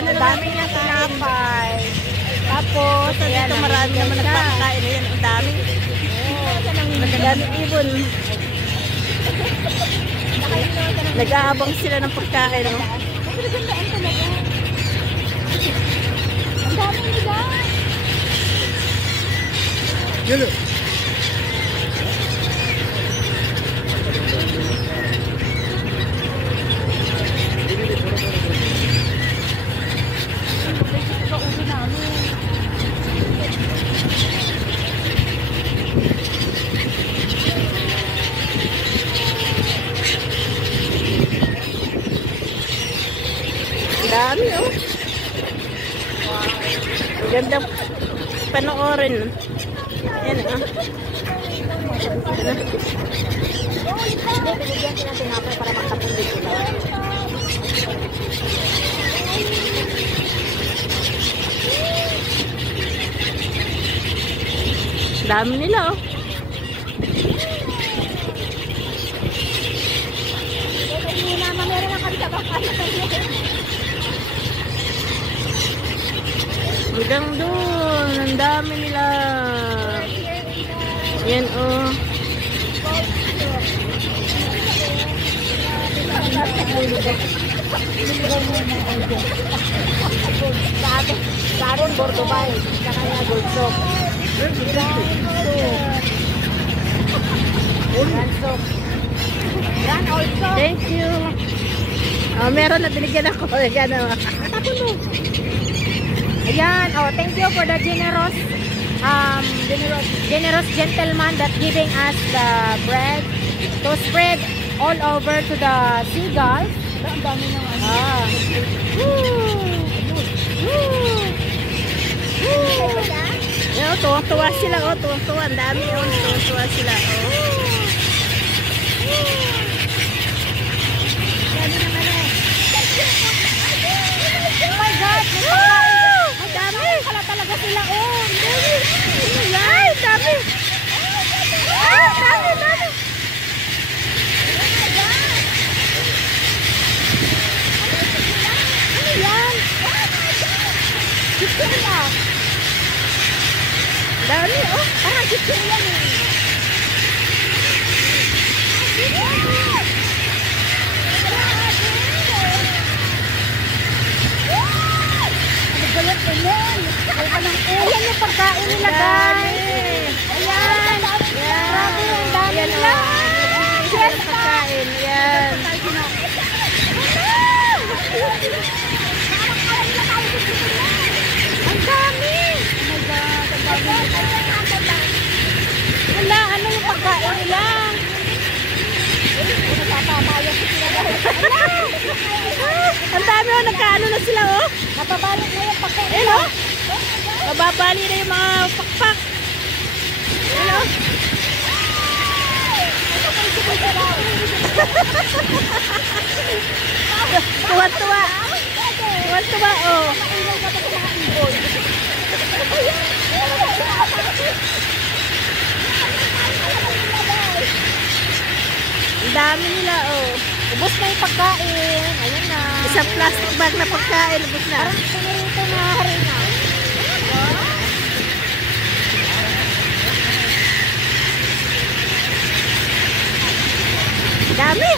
dami niyang tinapay. Tapos, Ayan, dito marami naman nagpapakain. Ayan, ang dami. Nagdaming ibon. Nag-aabang sila ng pagkain. No? Ang dami nila. Yun. Dami oh. Ang ganda panoorin. Yan oh. Binigyan sila ng tinapay para makapulit sila. Dami nila oh. Meron lang kami sa bakan. Hanggang doon. Ang dami nila. Yan oh. Sa atin, Bordo Bay. Sa kanya, Gold Soap. Grand Soap. Grand also. Thank you. Oh, meron na binigyan ako. Ayan oh. Tapos mo. Ayan, oh, thank you for the generous gentleman that giving us the bread to spread all over to the seagulls. Ang dami ng ano. Ah. Yan, tuwang-tuwa sila oh. Tuwang-tuwa. Ang dami oh. Tuwang-tuwa sila oh. Oh my God! Ang dami! Pala talaga sila, oh! Ay, dami! Ah, dami, dami! Ano yan? Chichirya! Dami, oh! Parang chichirya eh! Galit naman. Ayan yung pagkain nila, guys. Ayan. Grabe, ang dami nila. Yes, pagkain. Yan. Ang dami. Wala, ano yung pagkain nila? Ang dami oh. Nagkaano na sila oh. Napabalik na yung pagkain Ayan nila. oh. Nababali na yung mga pakpak. Ayan oh. Tuwa-tuwa. Tuwa-tuwa oh. Ang dami nila oh. Ubus na yung pagkain. Ayan na. Isang plastic bag na pagkain. Ubus na. Parang pinirito na harina. Dami.